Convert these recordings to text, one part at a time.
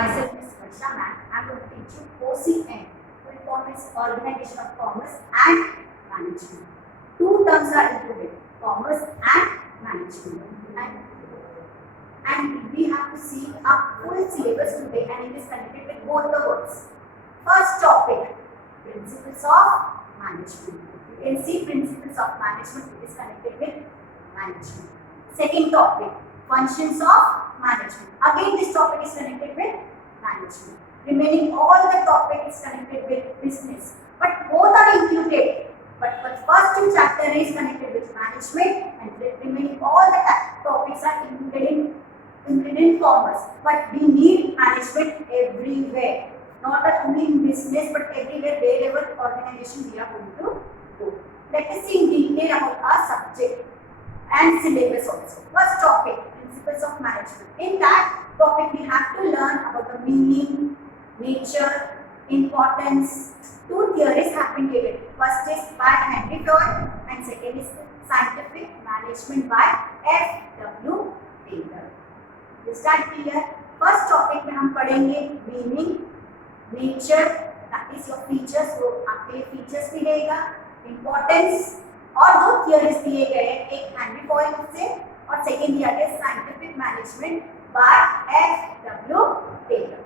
Myself is Varsha Ma'am. I'm going to teach you OCM, full form is Organization of Commerce and Management. Two terms are included, commerce and management. And we have to see a full syllabus today, and it is connected with both the words. First topic, principles of management. You can see principles of management, it is connected with management. Second topic, functions of management. Again, this topic is connected with management. Remaining all the topic is connected with business, but both are included. But the first two chapter is connected with management, and the remaining all the topics are included in commerce. But we need management everywhere, not only in business but everywhere, wherever organization we are going to go. Let us see in detail about our subject and syllabus also. First topic, principles of management. In that topic we have to learn about the meaning, nature, importance. Two theories have been given. First is by Henry Ford and second is scientific management by F.W. Taylor. Is that clear? First topic में हम पढ़ेंगे meaning, nature, that is your features, वो आपके लिए features भी रहेगा, importance और दो theories दिए गए हैं, एक Henry Ford से और second दिया गया scientific management by F.W. Taylor.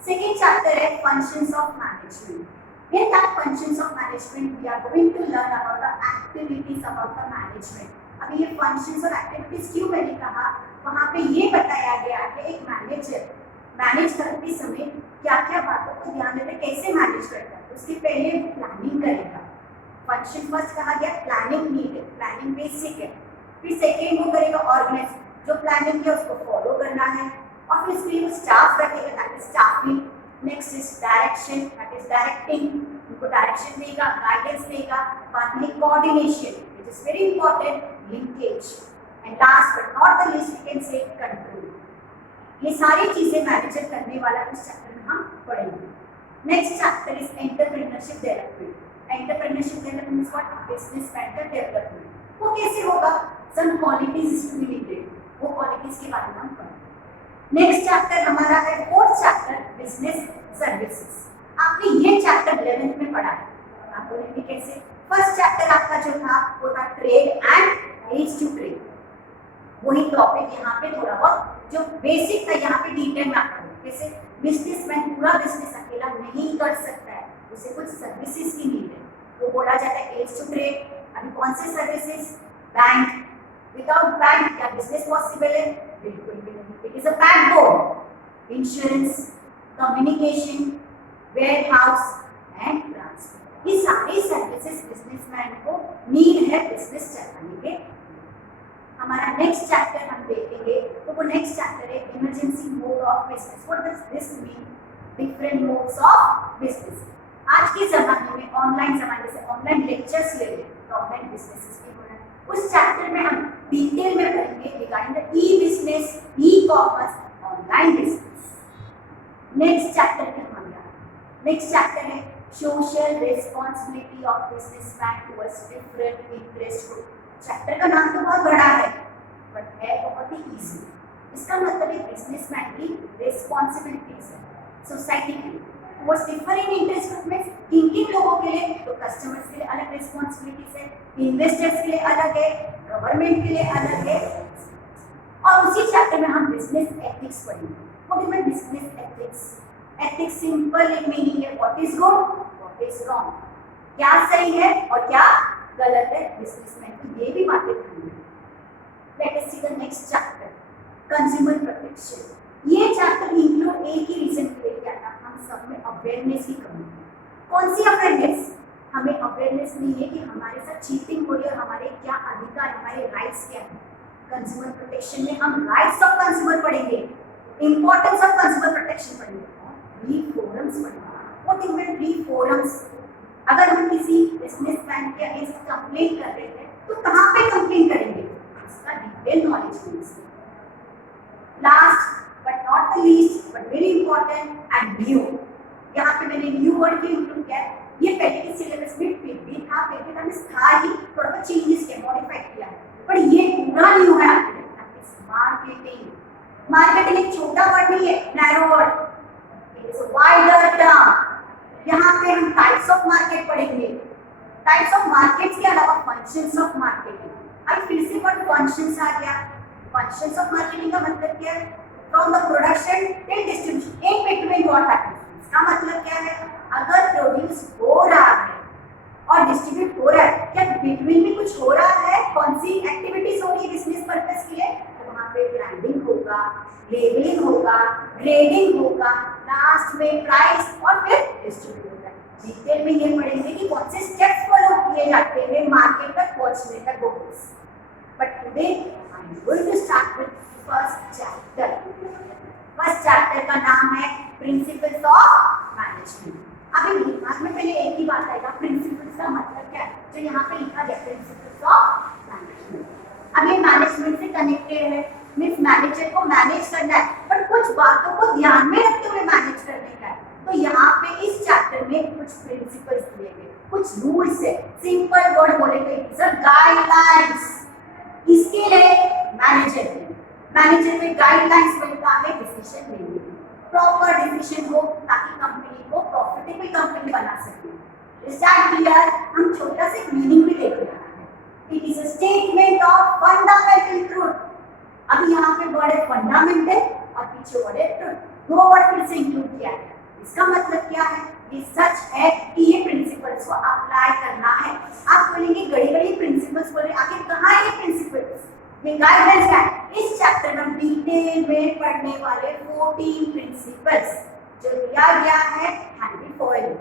Second chapter है functions of management. In that functions of management, we are going to learn about the activities about the management. अभी ये functions और activities क्यों मैंने कहा, वहाँ पे ये बताया गया है एक मैनेजर मैनेज करते समय क्या क्या बातों को ध्यान देते, कैसे मैनेज करता है, उसके पहले प्लानिंग करेगा. फंक्शन फर्स्ट कहा गया प्लानिंग नीड है, प्लानिंग बेसिक है. फिर सेकेंड वो करेगा ऑर्गेनाइज, जो प्लानिंग है उसको फॉलो करना है, और फिर इसके लिए वो स्टाफ रखेगा, that is staffing. Next is direction, that is directing, उनको डायरेक्शन देगा, गाइडेंस देगा. बाद में coordination, which is very important, linkage, and last but not the least we can say control. ये सारी चीजें मैनेजर करने वाला इस चैप्टर में हम पढ़ेंगे. Next chapter is entrepreneurship development. Entrepreneurship development is what, businessman का डेवलपमेंट. वो कैसे होगा, some qualities to be needed, वो क्वालिटीज के बारे में हम पढ़ेंगे. नेक्स्ट चैप्टर हमारा है फोर्थ चैप्टर, बिजनेस सर्विसेज. आपने ये चैप्टर 11th में पढ़ा है, आप बोलेंगे कैसे. फर्स्ट चैप्टर आपका जो था वो था trade and aids to trade. वही टॉपिक यहाँ पे थोड़ा बहुत जो बेसिक था यहाँ पे डिटेल में आता है. जैसे बिजनेसमैन पूरा बिजनेस अकेला नहीं कर सकता है, उसे कुछ सर्विसेज की नीड है, वो बोला जाता है एज टू ट्रेड. अभी कौन से सर्विसेज, बैंक, विदाउट बैंक क्या बिजनेस पॉसिबल है, बिल्कुल भी नहीं. It is a backbone. Insurance, communication, warehouse and transport, ये सारी सर्विसेज बिजनेसमैन को नीड है बिजनेस चलाने के. हमारा नेक्स्ट चैप्टर हम देखेंगे, तो वो नेक्स्ट चैप्टर है emergency mode of business. What does this mean, different modes of business. आज के जमाने में ऑनलाइन जमाने से ऑनलाइन लेक्चर्स ले रहे हैं, ऑनलाइन बिजनेसेस भी हो रहे हैं. उस चैप्टर में हम डिटेल में पढ़ेंगे regarding the E business, e commerce, online business. Next chapter में हमारा नेक्स्ट चैप्टर है social responsibility of businessman towards different interest group. Chapter का नाम तो बहुत बड़ा है बट है बहुत ही इजी. इसका मतलब है बिजनेसमैन की रिस्पांसिबिलिटीज है सोसाइटी के लिए, वो डिफरेंट इंटरेस्ट ग्रुप में किन किन लोगों के लिए, तो कस्टमर्स के लिए अलग रिस्पांसिबिलिटीज है, इन्वेस्टर्स के लिए अलग है, गवर्नमेंट के लिए अलग है. और उसी चैप्टर में हम बिजनेस एथिक्स पढ़ेंगे. What is business ethics. Ethics simple meaning है what is good, what is wrong, क्या सही है और क्या गलत है. बिजनेसमैन को ये भी बातें करनी है. Let us see the next chapter, consumer protection. ये चैप्टर इंक्लूड एक ही रीजन के लिए किया था, हम सब में अवेयरनेस की कमी है. कौन सी अवेयरनेस, हमें अवेयरनेस नहीं है कि हमारे साथ चीटिंग हो रही है, हमारे क्या अधिकार, हमारे राइट्स क्या है. कंज्यूमर प्रोटेक्शन में हम राइट्स ऑफ कंज्यूमर पढ़ेंगे, इंपॉर्टेंस ऑफ कंज्यूमर प्रोटेक्शन पढ़ेंगे, फ्री फोरम्स पढ़ेंगे. What is free forums. अगर हम किसी बिजनेसमैन के अगेंस्ट कंप्लेंट कर रहे हैं तो कहाँ पे कंप्लेंट करेंगे, इसका डिटेल नॉलेज होना चाहिए. Last but not the least but very important, and new. यहाँ पे मैंने न्यू वर्ड क्यों इंक्लूड किया है, ये पहले के सिलेबस में फिर भी था, पहले हमने था ही, थोड़ा सा चेंजेस किया, मॉडिफाई किया है, पर ये पूरा न्यू है आपके लिए. मार्केटिंग. मार्केटिंग एक छोटा वर्ड नहीं है, narrow word. It is a wider term. यहाँ पे हम टाइप्स ऑफ मार्केट पढ़ेंगे, टाइप्स ऑफ मार्केट्स के अलावा फंक्शंस ऑफ मार्केटिंग। अब फिर से पर फंक्शंस आ गया। फंक्शंस ऑफ मार्केटिंग का मतलब क्या है? From the production till distribution in between what happens. इसका मतलब क्या है? अगर प्रोड्यूस हो रहा है और डिस्ट्रीब्यूट हो रहा है, क्या बिटवीन में कुछ हो रहा है? कौन सी एक्टिविटीज हो रही है बिजनेस पर्पस के लिए? तो वहाँ पे ब्रांडिंग होगा, लेबलिंग होगा, ग्रेडिंग होगा, लास्ट में प्राइस और फिर डिस्ट्रीब्यूट होगा। डिटेल में ये पढ़ेंगे कि कौन से स्टेप्स फॉलो किए जाते हैं मार्केट तक पहुंचने तक goals. But today I am going to start with first chapter. First chapter का नाम है प्रिंसिपल्स ऑफ मैनेजमेंट। अभी दिमाग में पहले एक ही बात आएगा, प्रिंसिपल्स का मतलब क्या है? जो यहाँ पे लिखा गया प्रिंसिपल्स ऑफ मैनेजमेंट। अब ये मैनेजमेंट से कनेक्टेड है, मींस मैनेजर को मैनेज करना है, पर कुछ बातों को ध्यान में रखते हुए मैनेज करने का है। तो यहाँ पे इस चैप्टर में कुछ प्रिंसिपल्स दिए गए, कुछ रूल्स है। सिंपल वर्ड बोलेंगे, गाइडलाइंस। इसके लिए मैनेजर में गाइडलाइंस मिलता है डिसीजन लेने की, प्रॉपर डिसीजन हो ताकि कंपनी को प्रॉफिटेबल कंपनी बना सके। Is that clear? हम छोटा सा मीनिंग भी देख रहे हैं। It is a statement of fundamental truth. अभी यहाँ पे वर्ड है फंडामेंटल और पीछे वर्ड है ट्रूथ। दो वर्ड फिर से इंक्लूड किया है। इसका मतलब क्या है? ये सच है कि ये प्रिंसिपल्स को अप्लाई करना है। आप बोलेंगे गड़ी-गड़ी प्रिंसिपल्स बोल रहे, आखिर कहाँ है ये प्रिंसिपल्स? ये गाइडलाइंस है। इस चैप्टर में डिटेल में पढ़ने वाले 14 प्रिंसिपल्स जो दिया गया है हैंडी फॉइल।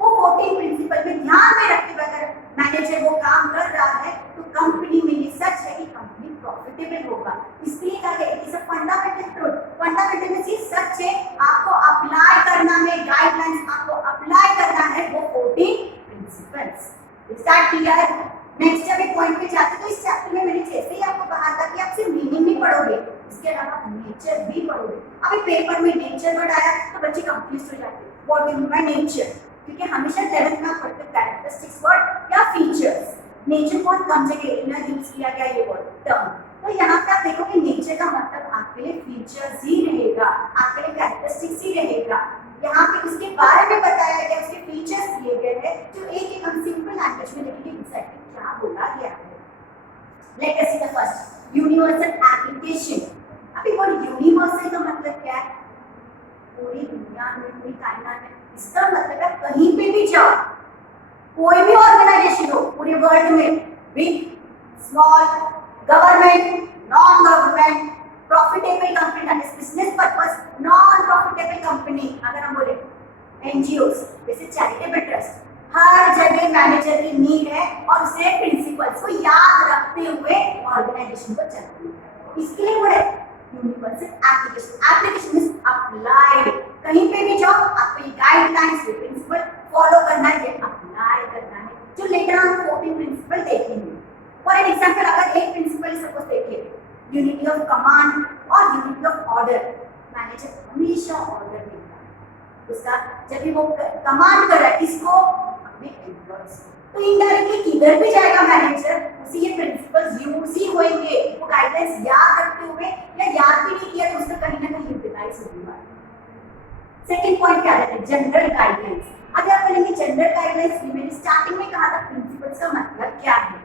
वो 14 प्रिंसिपल में ध्यान में रखते हुए अगर मैनेजर वो काम कर रहा है तो कंपनी में ये सच है कि कंपनी प्रॉफिटेबल होगा। इसलिए कहा गया it is a fundamental truth. Fundamental में सिर्फ सच है, आपको अप्लाई करना है, गाइडलाइंस आपको अप्लाई करना है वो 14 principles. Is that clear? Next जब एक पॉइंट पे जाते तो इस चैप्टर में मैंने जैसे ही आपको कहा था कि आप सिर्फ मीनिंग नहीं पढ़ोगे, इसके अलावा आप नेचर भी पढ़ोगे। अभी पेपर में नेचर वर्ड आया तो बच्चे कंफ्यूज हो जाते हैं, what do you mean by nature? क्योंकि हमेशा 11th में पढ़ते कैरेक्टरिस्टिक्स वर्ड या फीचर्स। नेचर बहुत कम जगह इनर यूज किया गया ये वर्ड टर्म। तो यहाँ पे आप देखोगे नेचर का मतलब आपके लिए फीचर्स ही रहेगा, आपके लिए कैरेक्टरिस्टिक्स ही रहेगा। यहाँ पे उसके बारे में बताया गया, उसके फीचर्स दिए गए हैं जो एक हम सिंपल लैंग्वेज में लिखेंगे एग्जैक्टली क्या बोला गया है। Let us see the first universal application. अभी वर्ड यूनिवर्सल का मतलब क्या है? पूरी दुनिया में, पूरी कायनात में। इसका मतलब है कहीं पे भी जाओ, कोई भी ऑर्गेनाइजेशन हो पूरे वर्ल्ड में, big small, government, non government, profitable company that is business purpose, non profitable company, अगर हम बोले एनजीओस जैसे चैरिटेबल ट्रस्ट, हर जगह मैनेजर की नीड है और उसे प्रिंसिपल्स को याद रखते हुए ऑर्गेनाइजेशन को चलाना है। इसके लिए बोले universal application. Application means applied. कहीं पे भी जाओ आपको ये गाइडलाइंस, ये प्रिंसिपल फॉलो करना है, ये अप्लाई करना है, जो लेटर हम 14 प्रिंसिपल देखेंगे। फॉर एन एग्जांपल अगर एक प्रिंसिपल सपोज देखिए यूनिटी ऑफ कमांड और यूनिटी ऑफ ऑर्डर। मैनेजर हमेशा ऑर्डर देता है, उसका जब भी वो कमांड कर रहा है किसको? अपने एम्प्लॉइज को। तो इनडायरेक्टली किधर भी जाएगा मैनेजर उसे ये प्रिंसिपल्स यूज ही होंगे। वो गाइडलाइंस याद रखते हुए या याद भी नहीं किया तो उसका कहीं ना कहीं यूटिलाइज होगा। सेकंड पॉइंट क्या है? General guidelines. अगर आप बोलेंगे जनरल गाइडलाइंस, मैंने स्टार्टिंग में कहा था प्रिंसिपल्स का मतलब क्या है?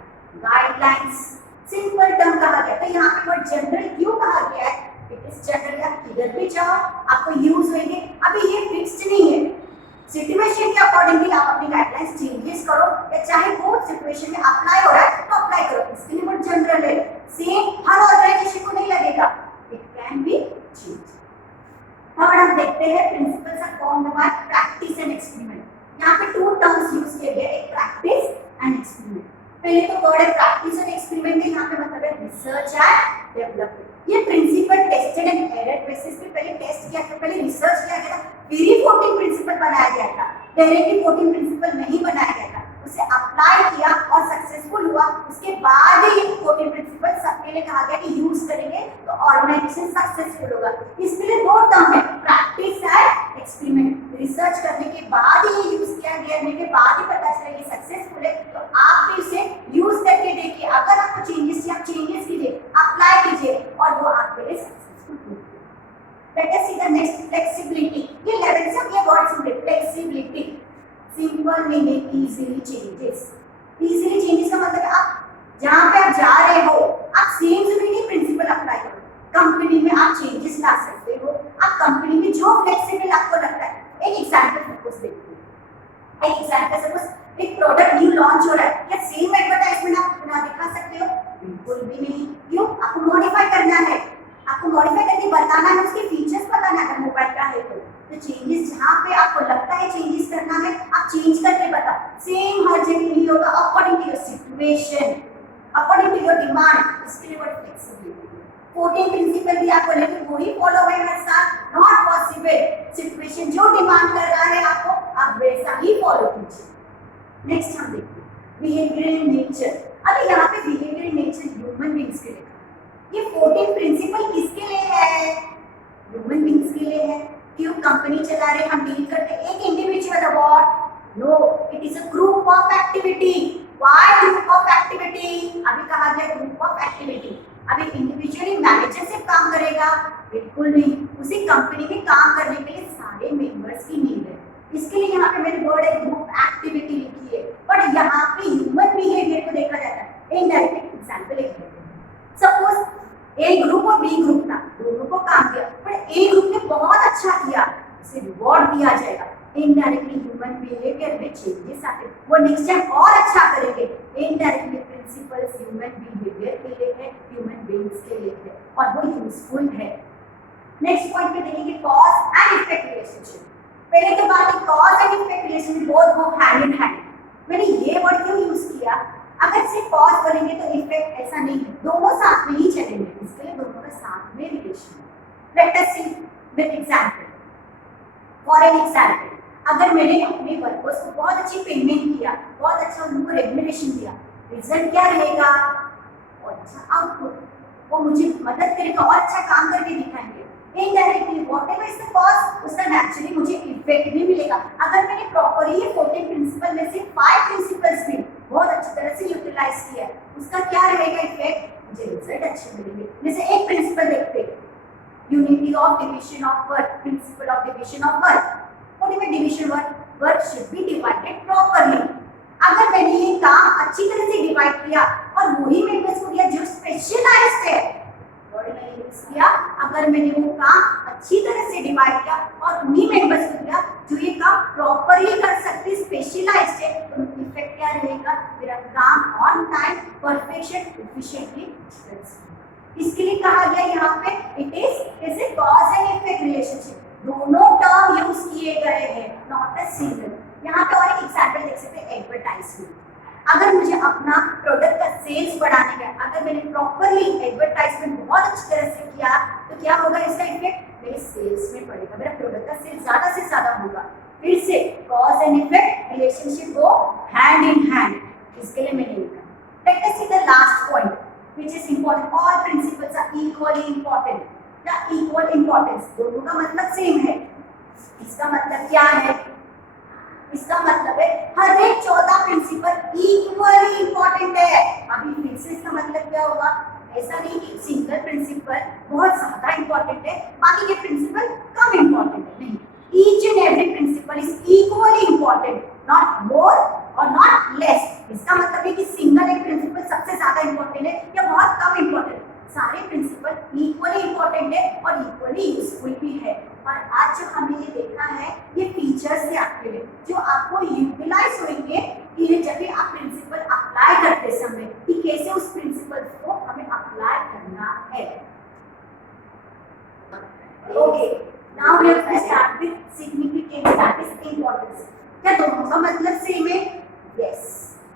गाइडलाइंस सिंपल टर्म कहा गया। तो यहाँ पे वर्ड जनरल क्यों कहा गया है? इट इज जनरल, आप किधर भी जाओ आपको यूज होंगे। अभी ये फिक्स्ड नहीं है, सिचुएशन के अकॉर्डिंगली आप अपनी गाइडलाइंस चेंजेस करो, या चाहे वो सिचुएशन में अप्लाई हो रहा है तो अप्लाई करो। इसके लिए वर्ड जनरल है, सेम हर ऑर्गेनाइजेशन को नहीं लगेगा, it can be change. Third हम देखते हैं principles are formed by practice and experiment. यहाँ पे टू टर्म्स यूज किए गए, एक प्रैक्टिस एंड एक्सपेरिमेंट। पहले तो वर्ड है प्रैक्टिस एंड एक्सपेरिमेंट के यहाँ पे मतलब है रिसर्च एंड डेवलपमेंट। ये principle tested and error basis पे पहले टेस्ट किया था, पहले रिसर्च किया गया था, फिर ही 14 प्रिंसिपल बनाया गया था। डायरेक्टली 14 प्रिंसिपल नहीं बनाया गया था, उसे अप्लाई किया और सक्सेसफुल हुआ, उसके बाद ही 14 प्रिंसिपल सबके लिए कहा गया कि यूज करेंगे तो ऑर्गेनाइजेशन सक्सेसफुल होगा। इसके लिए दो टर्म है, प्रैक्टिस एंड एक्सपेरिमेंट। रिसर्च करने के बाद ही यूज किया गया, के बाद ही पता चला ये सक्सेसफुल है, तो आप भी उसे यूज करके देखिए। अगर आपको चेंजेस या चेंजेस कीजिए, अप्लाई कीजिए और वो आपके लिए सक्सेसफुल होगा। Late us see the next flexibility. ये 11th flexibility, simple meaning easily changes. Easily changes का मतलब है आप जहाँ पे आप जा रहे हो आप सेम जरूरी प्रिंसिपल अप्लाई करो, कंपनी में आप चेंजेस ला सकते हो, आप कंपनी में जो फ्लेक्सिबल आपको लगता है। एक एग्जांपल सपोज देखिए, एक एग्जांपल सपोज एक प्रोडक्ट न्यू लॉन्च हो रहा है, क्या सेम एडवर्टाइजमेंट आप ना दिखा सकते हो? बिल्कुल भी नहीं। क्यों? आपको मॉडिफाई करना है, आपको मॉडिफाई करके बताना है, उसके फीचर्स बताना है। अगर मोबाइल का है तो चेंजेस जहाँ पे आपको लगता है चेंजेस करना है आप चेंज करके बताओ। सेम हर जगह नहीं होगा, according to your situation, according to your demand. इसके लिए वर्ड फ्लेक्सिबिलिटी। 14 प्रिंसिपल भी आप बोले कि वही फॉलो होए हर साल, नॉट पॉसिबल। सिचुएशन जो डिमांड कर रहा है आपको, आप वैसा ही फॉलो कीजिए। नेक्स्ट हम देखते हैं बिहेवियरल नेचर। अभी यहाँ पे बिहेवियरल नेचर ह्यूमन बीइंग्स के लिए, ये 14 प्रिंसिपल किसके लिए है? ह्यूमन बीइंग्स के लिए है। क्यों? कंपनी चला रहे, हम डील करते एक individual award, no, it is a group of activity. Why group of activity? अभी कहा गया ग्रुप ऑफ एक्टिविटी। अभी इंडिविजुअली मैनेजर सिर्फ काम करेगा? बिल्कुल नहीं। उसी कंपनी में काम करने के लिए सारे मेंबर्स की नीड है, इसके लिए यहाँ पे मैंने वर्ड है ग्रुप एक्टिविटी लिखी है। बट यहाँ पे ह्यूमन बिहेवियर को देखा जाता है। इनडायरेक्ट एग्जांपल एक देते हैं, सपोज ए ग्रुप और बी ग्रुप था, दोनों को काम किया, पर ए ग्रुप ने बहुत अच्छा किया, उसे रिवॉर्ड दिया जाएगा। इनडायरेक्टली ह्यूमन बिहेवियर में चेंजेस आते हैं, वो नेक्स्ट टाइम और अच्छा करेंगे। इनडायरेक्टली प्रिंसिपल्स ह्यूमन बिहेवियर के लिए है, ह्यूमन बीइंग्स के लिए है, और वो यूजफुल है। नेक्स्ट पॉइंट पे देखेंगे कॉज एंड इफेक्ट रिलेशनशिप। पहले तो बात है cause and effect relationship both go hand in hand. मैंने ये वर्ड क्यों यूज किया? अगर सिर्फ कॉज बोलेंगे तो इफेक्ट ऐसा नहीं है, दोनों साथ में ही चलेंगे, इसके लिए दोनों का साथ में रिलेशन है। Let us see with example. For an example, अगर मैंने अपने वर्कर्स को बहुत अच्छी पेमेंट किया, बहुत अच्छा उनको रेम्युनरेशन दिया, रिजल्ट क्या रहेगा? और अच्छा आउटपुट, वो मुझे मदद करेगा और अच्छा काम करके दिखाएंगे। Indirectly whatever is the cause, उसका नेचुरली मुझे इफेक्ट भी मिलेगा। अगर मैंने प्रॉपर्ली 14 प्रिंसिपल में से 5 प्रिंसिपल्स भी बहुत अच्छी तरह से यूटिलाइज किया, उसका क्या रहेगा इफेक्ट? मुझे रिजल्ट अच्छे मिलेंगे। जैसे एक प्रिंसिपल देखते हैं, unity of division of work, principle of division of work. What is division work? Work should be divided properly. अगर मैंने ये काम अच्छी तरह से डिवाइड किया और वही मेंबर्स को दिया जो स्पेशलाइज्ड है, किया, अगर मैंने वो काम अच्छी तरह से डिवाइड किया और उन्हीं मेंबर्स को दिया जो ये काम प्रॉपर्ली कर सकते, स्पेशलाइज्ड है, तो इफेक्ट क्या रहेगा? मेरा काम ऑन टाइम, परफेक्शन, एफिशिएंटली। इसके लिए कहा गया यहाँ पे it is a cause and effect relationship. दोनों टर्म यूज किए गए हैं, नॉट अ सिंगल। यहाँ पे और एक एग्जांपल देख सकते हैं, एडवर्टाइजमेंट। अगर मुझे अपना प्रोडक्ट का सेल्स बढ़ाने का, अगर मैंने प्रॉपर्ली एडवर्टाइजमेंट बहुत अच्छी तरह से किया, तो क्या होगा इसका इफेक्ट? मेरे सेल्स में पड़ेगा, मेरा प्रोडक्ट का सेल्स ज्यादा से ज्यादा होगा। फिर से कॉज एंड इफेक्ट रिलेशनशिप को हैंड इन हैंड, इसके लिए मैंने लिखा। Let us see the last point which is important. All principles are equally important या इक्वल इंपॉर्टेंस, दोनों का मतलब सेम है। इसका मतलब क्या है? इसका मतलब है हर एक 14 प्रिंसिपल इक्वली इंपॉर्टेंट है। अभी फिर से इसका मतलब क्या होगा? ऐसा नहीं कि सिंगल प्रिंसिपल बहुत ज्यादा इंपॉर्टेंट है, बाकी के प्रिंसिपल कम इंपॉर्टेंट है, नहीं। Each and every principle is equally important, not more और नॉट लेस। इसका मतलब है कि सिंगल एक प्रिंसिपल सबसे ज्यादा इंपॉर्टेंट है या बहुत कम इंपॉर्टेंट है। सारे प्रिंसिपल इक्वली इंपॉर्टेंट है और इक्वली यूजफुल भी है। और आज जो हमने ये देखा है, ये फीचर्स है आपके लिए जो आपको यूटिलाइज होंगे कि जब भी आप प्रिंसिपल अप्लाई करते समय कि कैसे उस प्रिंसिपल को हमें अप्लाई करना है। Okay, now we have to start with significance, that is importance. क्या दोनों का मतलब सेम है? यस।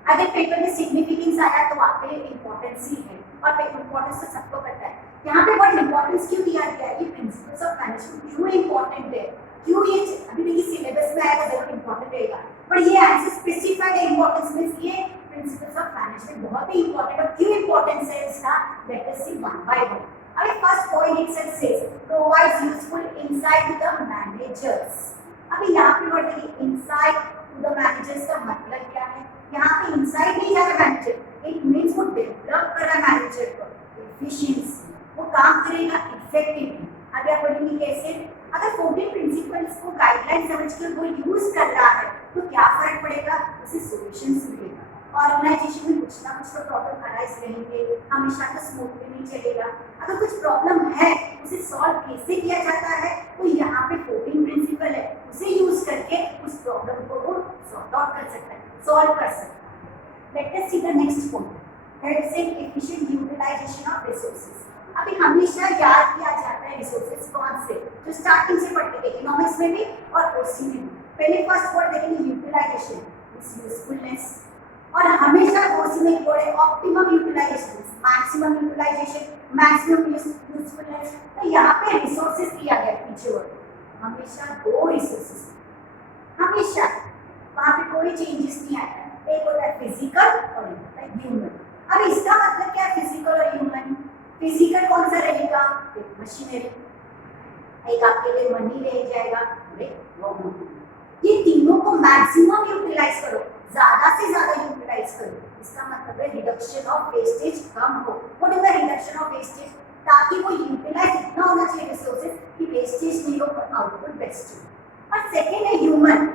अगर पेपर में सिग्निफिकेंस आया तो आपके लिए इंपॉर्टेंस ही है, और इंपॉर्टेंस तो सबको पता है। यहाँ पे वर्ड इंपॉर्टेंस क्यों दिया गया है? ये प्रिंसिपल्स ऑफ मैनेजमेंट क्यों इंपॉर्टेंट है? क्यों ये अभी देखिए सिलेबस में आएगा जरूर इंपॉर्टेंट रहेगा, पर ये आंसर स्पेसिफाइड है इंपॉर्टेंस में, ये प्रिंसिपल्स ऑफ मैनेजमेंट बहुत ही इंपॉर्टेंट। और क्यों इंपॉर्टेंस है इसका? Let us see one by one. अभी first point itself says provides useful insight to the managers. अभी यहाँ पे वर्ड देखिए, इनसाइट टू द मैनेजर्स का मतलब क्या है? यहाँ पे इनसाइट नहीं जा रहा मैनेजर, इट मींस वो डेवलप कर रहा है मैनेजर को, एफिशिएंसी, वो काम करेगा इफेक्टिवली। अभी आप बोलेंगे कैसे? अगर 14 प्रिंसिपल्स को गाइडलाइन समझ के वो यूज कर रहा है तो क्या फर्क पड़ेगा, उसे सॉल्यूशंस मिलेगा। ऑर्गेनाइजेशन में कुछ ना कुछ तो प्रॉब्लम अराइज रहेंगे, हमेशा तो स्मूथली नहीं चलेगा। अगर कुछ प्रॉब्लम है उसे सॉल्व कैसे किया जाता है, तो यहाँ पे 14 प्रिंसिपल है, उसे यूज करके उस प्रॉब्लम को वो सॉर्ट आउट कर सकता है, सॉल्व कर सकता है। Let us see the next point, that's efficient utilisation of resources. अभी हमेशा याद किया जाता है रिसोर्सेज कौन से, जो स्टार्टिंग से पढ़ते हैं इकोनॉमिक्स में भी और ओसी में भी। पहले फर्स्ट वर्ड देखेंगे यूटिलाइजेशन, इट्स यूजफुलनेस, और हमेशा ओसी में पढ़े optimum utilisation, maximum utilisation, maximum usefulness. तो यहाँ पे रिसोर्सेज दिया गया पीछे वर्ड, हमेशा दो रिसोर्सेज, हमेशा वहाँ पे कोई चेंजेस नहीं आता है। एक होता है फिजिकल और एक होता है ह्यूमन। अब इसका मतलब क्या है फिजिकल और ह्यूमन? फिजिकल कौन सा रहेगा, एक मशीनरी, एक आपके लिए मनी रह जाएगा, ये तीनों को मैक्सिमम यूटिलाइज करो, ज्यादा से ज्यादा यूटिलाइज करो। इसका मतलब है रिडक्शन ऑफ वेस्टेज कम हो। What is the reduction of wastage? ताकि वो यूटिलाइज इतना होना चाहिए रिसोर्सेज कि वेस्टेज नहीं हो और आउटपुट बेस्ट हो। और सेकेंड है ह्यूमन।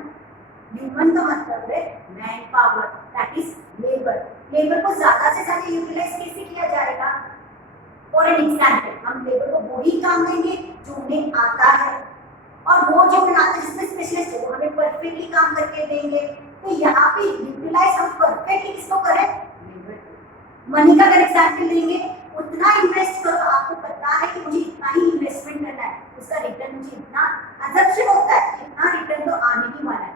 ह्यूमन का मतलब है man power, that is labour. Labour को ज्यादा से ज्यादा यूटिलाइज कैसे किया जाएगा? फॉर एन एग्जाम्पल, हम लेबर को वही काम देंगे जो उन्हें आता है, और वो जो बनाते हैं जिसमें स्पेशलिस्ट है वो हमें परफेक्टली काम करके देंगे। तो यहाँ पे यूटिलाइज हम परफेक्टली किसको करें? लेबर। मनी का अगर एग्जाम्पल देंगे, उतना इन्वेस्ट करो, आपको पता है कि मुझे इतना ही इन्वेस्टमेंट करना है, उसका रिटर्न मुझे इतना अजम्पशन होता है, इतना रिटर्न तो आने ही वाला है।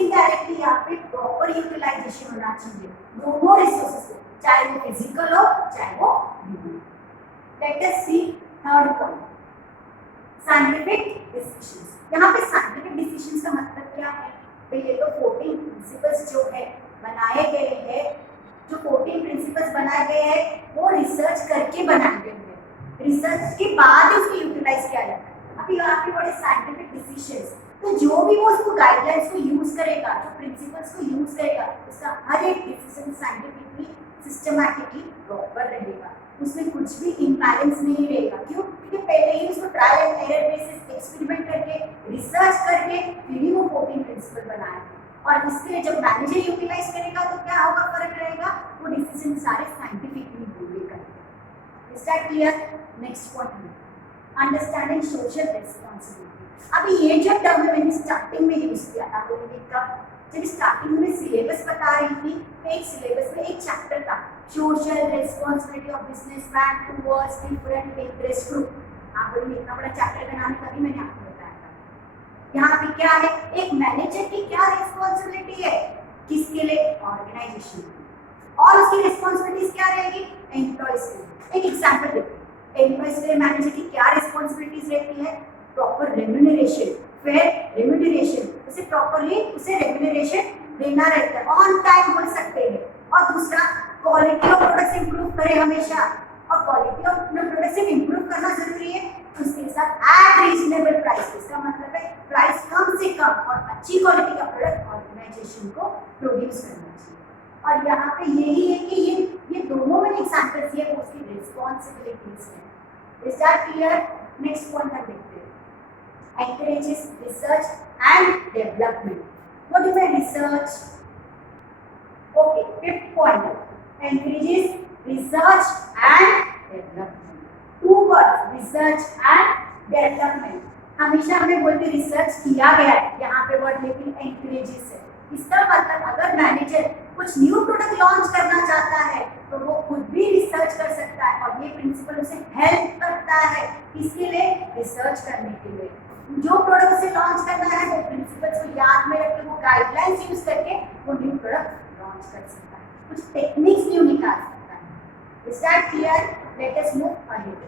इनडायरेक्टली यहाँ पे प्रॉपर यूटिलाइजेशन होना चाहिए दोनों रिसोर्सेज को, चाहे वो फिजिकल हो चाहे वो ह्यूमन। लेट अस सी थर्ड पॉइंट, साइंटिफिक डिसीजंस। यहाँ पे साइंटिफिक डिसीजंस का मतलब क्या है? पहले तो 14 प्रिंसिपल्स जो है बनाए गए हैं, जो 14 प्रिंसिपल्स बनाए गए हैं वो रिसर्च करके बनाए गए हैं, रिसर्च के बाद ही उसको यूटिलाइज किया जाता है। अभी यहाँ पे बड़े साइंटिफिक डिसीजंस, तो जो भी वो उसको गाइडलाइंस को यूज करेगा, जो प्रिंसिपल्स को यूज करेगा, उसका हर एक डिसीजन साइंटिफिकली सिस्टमैटिकली प्रॉपर रहेगा, उसमें कुछ भी इम्बैलेंस नहीं रहेगा। क्यों? क्योंकि पहले ही उसको trial and error basis experiment करके रिसर्च करके फिर ही वो 14 प्रिंसिपल बनाए। और इसके लिए जब मैनेजर यूटिलाइज करेगा तो क्या होगा, फर्क रहेगा, वो डिसीजन सारे साइंटिफिकली होंगे करेंगे। Is that clear? Next point, understanding social responsibility. अभी ये जो टर्म मैंने स्टार्टिंग में यूज किया था, जब स्टार्टिंग में सिलेबस बता रही थी, एक सिलेबस में एक चैप्टर था social responsibility of businessman towards different interest group. आप बोलेंगे इतना बड़ा चैप्टर बनाने का भी मैंने आपको बताया था। यहाँ पे क्या है, एक मैनेजर की क्या रिस्पांसिबिलिटी है, किसके लिए? ऑर्गेनाइजेशन की, और उसकी रिस्पांसिबिलिटीज क्या रहेगी? एम्प्लॉइज के। एक एग्जांपल देखो, एम्प्लॉइज के लिए मैनेजर की क्या रिस्पांसिबिलिटीज रहती है? प्रॉपर रेम्यूनरेशन, फेयर रेम्यूनरेशन, उसे प्रॉपर्ली उसे रेम्यूनरेशन देना रहता है, ऑन टाइम बोल सकते हैं। और दूसरा, क्वालिटी ऑफ प्रोडक्ट्स इंप्रूव करें हमेशा, और क्वालिटी ऑफ प्रोडक्ट्स इंप्रूव करना जरूरी है, उसके साथ एट रीजनेबल प्राइस। इसका मतलब है प्राइस कम से कम और अच्छी क्वालिटी का प्रोडक्ट ऑर्गेनाइजेशन को प्रोड्यूस करना चाहिए। और यहाँ पे यही है कि ये दोनों में एग्जांपल्स ये उसकी रिस्पांसिबिलिटीज है। Is that clear? Next point हम देखते हैं, encourages research and development. What do you mean research? Okay, fifth point, encourages research and development. Two words, research and development. हमेशा हमें बोलते रिसर्च किया गया है, यहाँ पे वर्ड लेकिन encourages है। इसका मतलब अगर मैनेजर कुछ न्यू प्रोडक्ट लॉन्च करना चाहता है तो वो खुद भी रिसर्च कर सकता है, और ये प्रिंसिपल उसे हेल्प करता है, इसके लिए रिसर्च करने के लिए। जो प्रोडक्ट उसे लॉन्च करना है वो प्रिंसिपल्स को याद में रख के वो गाइडलाइंस यूज करके वो न्यू प्रोडक्ट लॉन्च कर सकता है, कुछ टेक्निक्स न्यू निकाल सकता है। Is that clear? Let us move ahead.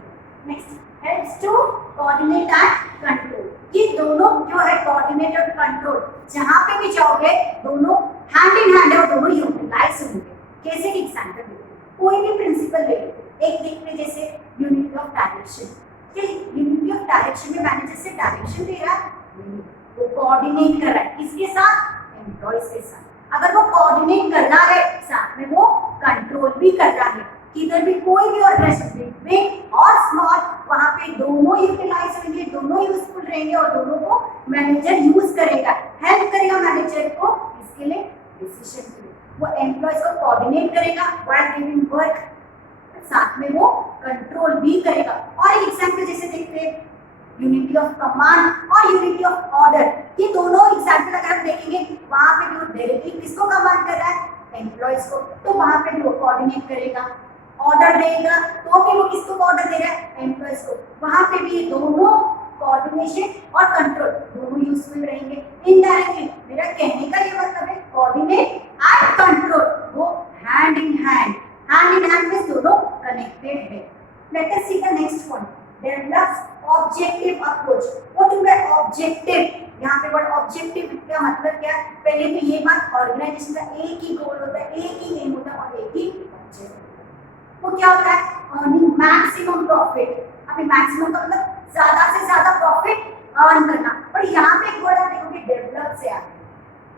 Next, helps to coordinate and control. ये दोनों जो है कोऑर्डिनेट और कंट्रोल, जहां पे भी जाओगे दोनों हैंड इन हैंड है, दोनों यूटिलाइज होंगे। कैसे? एग्जांपल देते हैं, कोई भी प्रिंसिपल ले लो, एक देखते जैसे unity of direction. Unity of direction में मैनेजर से डायरेक्शन दे रहा है नहीं, वो कोऑर्डिनेट कर रहा है, किसके साथ? एम्प्लॉइज के साथ। अगर वो कोऑर्डिनेट कर रहा है साथ में वो कंट्रोल भी कर रहा है, किधर भी कोई भी ऑर्गेनाइजेशन बिग और स्मॉल, वहां पे दोनों यूटिलाइज होंगे, दोनों यूजफुल रहेंगे और दोनों को मैनेजर यूज करेगा, हेल्प करेगा मैनेजर को इसके लिए, डिसीजन के लिए। वो एम्प्लॉयज को कोऑर्डिनेट करेगा व्हाइल गिविंग वर्क, साथ में वो कंट्रोल भी करेगा। और एक एग्जांपल जैसे देखते हैं यूनिटी ऑफ कमांड और यूनिटी ऑफ ऑर्डर, ये दोनों एग्जांपल अगर हम देखेंगे वहां पे भी वो डायरेक्टली किसको कमांड कर रहा है, एम्प्लॉयज को, तो वहां पे भी वो कोऑर्डिनेट करेगा, ऑर्डर देगा तो भी वो किसको ऑर्डर दे रहा है, एम्प्लॉयज को, वहां पे भी दोनों कोऑर्डिनेशन और कंट्रोल दोनों यूजफुल रहेंगे। इनडायरेक्टली मेरा कहने का ये मतलब है कोऑर्डिनेट एंड कंट्रोल वो हैंड इन हैंड में दोनों कनेक्टेड है। Let us see the next point, develops objective approach. What is the objective, यहाँ पे वर्ड ऑब्जेक्टिव का मतलब क्या है, पहले तो ये बात ऑर्गेनाइजेशन का एक ही गोल होता है, एक ही एम होता है और एक ही ऑब्जेक्टिव। वो क्या होता है, अर्निंग मैक्सिमम प्रॉफिट। अभी मैक्सिमम का मतलब ज्यादा से ज्यादा प्रॉफिट अर्न करना, पर यहाँ पे एक वर्ड आप देखोगे डेवलप से आता है।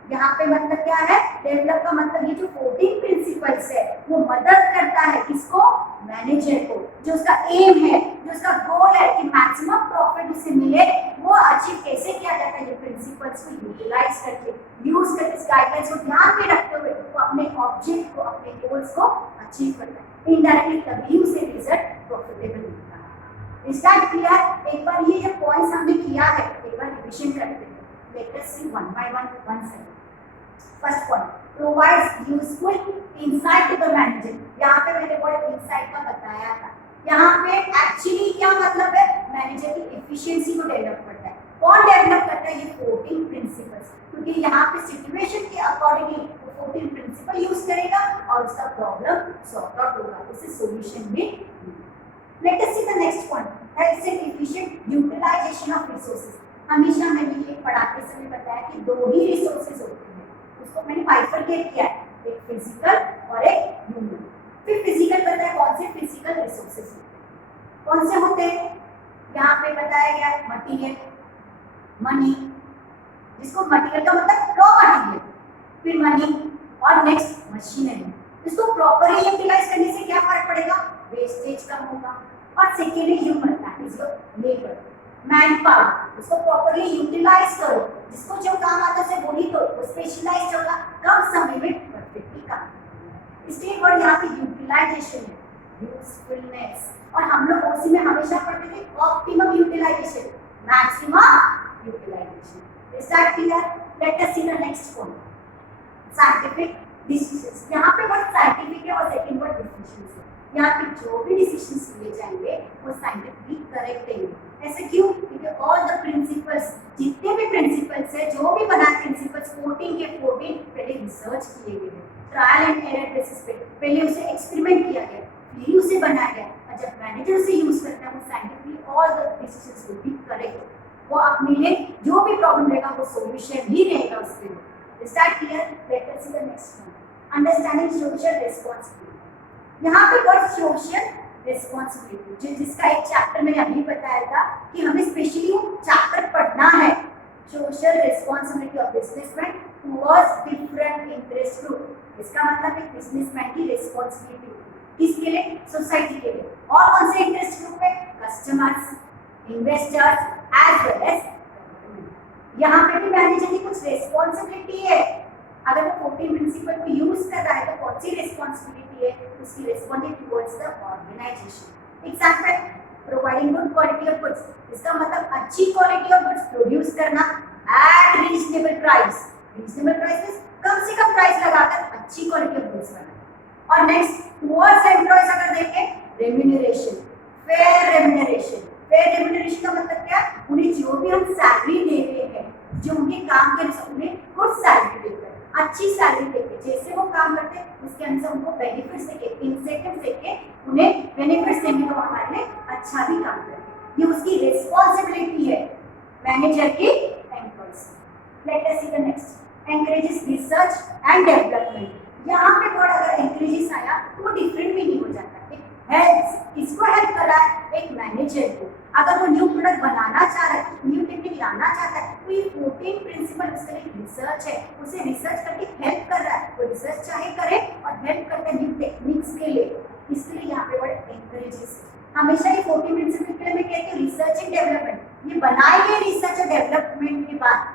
यहाँ पे मतलब क्या है, डेवलप का मतलब ये जो 14 प्रिंसिपल्स है वो मदद करता है किसको, मैनेजर को, जो उसका एम है, जो उसका गोल है कि मैक्सिमम प्रॉफिट उसे मिले, वो अचीव कैसे किया जाता है, ये प्रिंसिपल्स को यूटिलाइज करके, यूज करके, इस गाइडलाइंस को ध्यान में रखते हुए वो अपने ऑब्जेक्ट को, अपने गोल्स को अचीव करता है। इनडायरेक्टली तभी उसे रिजल्ट प्रॉफिटेबल मिलता है। Is that clear? एक बार ये जो पॉइंट्स हमने किया है एक बार रिवीजन करते हैं। Let us see one by one, one second. First point, provides useful insight to the manager. यहाँ पे मैंने वर्ड इनसाइट का बताया था, यहाँ पे एक्चुअली क्या मतलब है, मैनेजर की एफिशिएंसी को डेवलप करता है। कौन डेवलप करता है, ये 14 प्रिंसिपल्स, क्योंकि यहाँ पे सिचुएशन के अकॉर्डिंगली 14 प्रिंसिपल यूज करेगा और उसका प्रॉब्लम सॉर्ट आउट होगा, उसे सॉल्यूशन भी। Let us see the next point, helps in efficient utilisation of resources. हमेशा मैंने ये पढ़ाते समय बताया कि दो ही रिसोर्सेज होते हैं, उसको मैंने बाइफरकेट किया है, एक फिजिकल और एक ह्यूमन। फिर फिजिकल बताया कौन से फिजिकल रिसोर्सेज कौन से होते हैं, यहाँ पे बताया गया है मटीरियल, मनी, जिसको मटीरियल का मतलब रॉ मटीरियल, फिर मनी और नेक्स्ट मशीनरी। इसको प्रॉपर्ली यूटिलाइज करने से क्या फर्क पड़ेगा, वेस्टेज कम होगा। और secondary human, that is your labour, man power, उसको प्रॉपर्ली यूटिलाइज करो, जिसको जो काम आता है वही तो वो स्पेशलाइज्ड होगा, कम समय में परफेक्टली काम। इसलिए वर्ड यहाँ पे यूटिलाइजेशन है, यूजफुलनेस, और हम लोग उसी में हमेशा पढ़ते थे optimum utilisation, maximum utilisation. Is that clear? Let us see the next point, scientific decisions. यहाँ पे वर्ड साइंटिफिक है और सेकंड वर्ड डिसीजंस है। यहाँ पे जो भी डिसीजंस लिए जाएंगे वो साइंटिफिकली करेक्ट रहेंगे। ऐसे क्यों? क्योंकि ऑल द प्रिंसिपल्स, जितने भी प्रिंसिपल्स है, जो भी बनाए प्रिंसिपल्स 14 के 14 पहले रिसर्च किए गए हैं, ट्रायल एंड एरर बेसिस पे, पहले उसे एक्सपेरिमेंट किया गया, फिर उसे बनाया गया, और जब मैनेजर उसे यूज करता है वो scientifically all the decisions will be correct, वो अपने लिए जो भी प्रॉब्लम रहेगा वो सॉल्यूशन ही रहेगा उसके लिए। Is that clear? Let us see the next one, understanding social responsibility. यहाँ पे वर्ड सोशल रिस्पांसिबिलिटी, जिसका एक चैप्टर मैंने अभी बताया था कि हमें स्पेशली वो चैप्टर पढ़ना है, social responsibility of businessman towards different interest group. इसका मतलब है बिजनेसमैन की रिस्पांसिबिलिटी किसके लिए, सोसाइटी के लिए, और कौन से इंटरेस्ट ग्रुप है, customers, investors as well as government. यहाँ पे भी मैनेजर की कुछ रिस्पांसिबिलिटी है, अगर वो 14 प्रिंसिपल को यूज कर रहा है तो कौन सी रिस्पांसिबिलिटी है, उसकी responsibility towards the organisation. Example, providing good quality of goods, इसका मतलब अच्छी क्वालिटी ऑफ गुड्स प्रोड्यूस करना at reasonable price. Reasonable price means कम से कम प्राइस लगाकर अच्छी क्वालिटी ऑफ गुड्स बनाना। और नेक्स्ट, टुवर्ड्स एम्प्लॉयज अगर देखें, remuneration, fair remuneration. Fair remuneration का मतलब क्या है, उन्हें जो भी हम सैलरी दे रहे हैं, जो उनके काम के अनुसार उन्हें गुड सैलरी देकर, अच्छी सैलरी देके, जैसे वो काम करते हैं उसके अनुसार उनको बेनिफिट्स देके, इंसेंटिव्स देके उन्हें बेनिफिट्स देंगे तो हमारे लिए अच्छा भी काम करेंगे। ये उसकी रिस्पांसिबिलिटी है मैनेजर की employees. Late us see the next, encourages research and development. यहाँ पे वर्ड अगर एनकरेजेस आया तो वो डिफरेंट भी नहीं हो जाता, हेल्प, किसको हेल्प कर रहा है, एक मैनेजर को। अगर वो न्यू प्रोडक्ट बनाना चाह रहा है, न्यू टेक्निक लाना चाहता है, तो ये 14 प्रिंसिपल उसके लिए रिसर्च है, उसे रिसर्च करके हेल्प कर रहा है। वो रिसर्च चाहे करे और हेल्प करता है न्यू टेक्निक्स के लिए, इसलिए यहाँ पे वर्ड encourages। हमेशा ये 14 प्रिंसिपल के लिए मैं कहती हूँ रिसर्च एंड डेवलपमेंट, ये बनाए गए रिसर्च और डेवलपमेंट के बाद,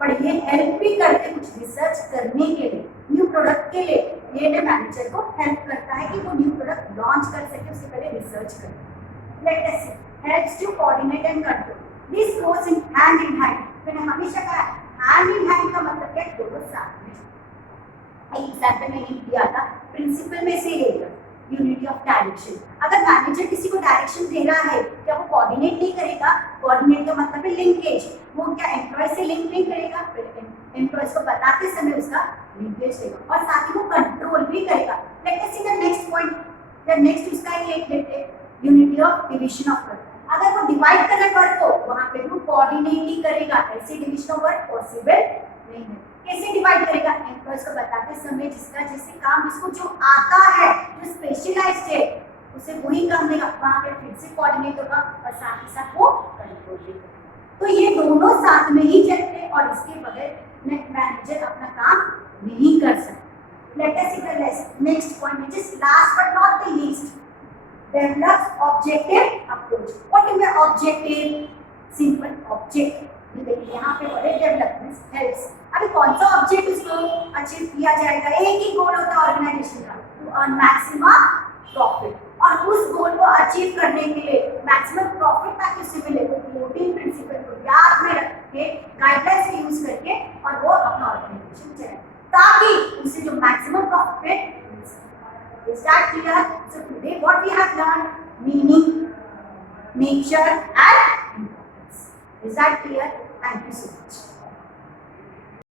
पर ये हेल्प भी करते कुछ रिसर्च करने के लिए, न्यू प्रोडक्ट के लिए। ये ना मैनेजर को हेल्प करता है कि वो न्यू प्रोडक्ट लॉन्च कर सके, उससे पहले रिसर्च करे। Let us see, helps to coordinate and control. This goes in hand. मैंने हमेशा कहा हैंड इन हैंड का मतलब क्या, दोनों साथ में। एक एग्जांपल मैंने दिया था प्रिंसिपल में से लेकर यूनिटी ऑफ डायरेक्शन। अगर मैनेजर किसी को डायरेक्शन दे रहा है, क्या वो कोऑर्डिनेट नहीं करेगा? कोऑर्डिनेट का मतलब है लिंकेज। वो क्या एम्प्लॉय से लिंक नहीं करेगा, एम्प्लॉयज को बताते समय उसका लिंकेज देगा, और साथ ही वो कंट्रोल भी करेगा। Late us see the next point, the next उसका ही एक लेते हैं, unity of division of work. अगर वो डिवाइड कर रहा है वर्क को, वहां पे वो कोऑर्डिनेट ही करेगा, ऐसे डिवीजन ऑफ वर्क पॉसिबल नहीं है। कैसे डिवाइड करेगा? एम्प्लॉयज को बताते समय जिसका जैसे काम, जिसको जो आता है, जो स्पेशलाइज्ड है, उसे वही काम देगा, वहां पे फिर से कोऑर्डिनेट होगा, और साथ ही साथ वो कंट्रोल भी करेगा। तो ये दोनों साथ में ही चलते हैं, और इसके बगैर मैनेजर अपना काम नहीं कर सकता। Late us see the next point, which is last but not the least, develops objective approach. What is the objective? Simple object. देखिए यहाँ पे बड़े डेवलपमेंट हेल्प्स। अभी कौन सा ऑब्जेक्ट उसको अचीव किया जाएगा? एक ही गोल होता है ऑर्गेनाइजेशन का, टू अर्न मैक्सिमम प्रॉफिट, और उस गोल को अचीव करने के लिए मैक्सिमम प्रॉफिट ताकि उसे मिले, तो 14 प्रिंसिपल को याद में रख के गाइडलाइंस का यूज करके, और वो अपना ऑर्गेनाइजेशन चलाए ताकि उसे जो मैक्सिमम प्रॉफिट मिल सके। Is that clear? So today what we have learn, meaning, nature and importance. Is that clear? Thank you so much.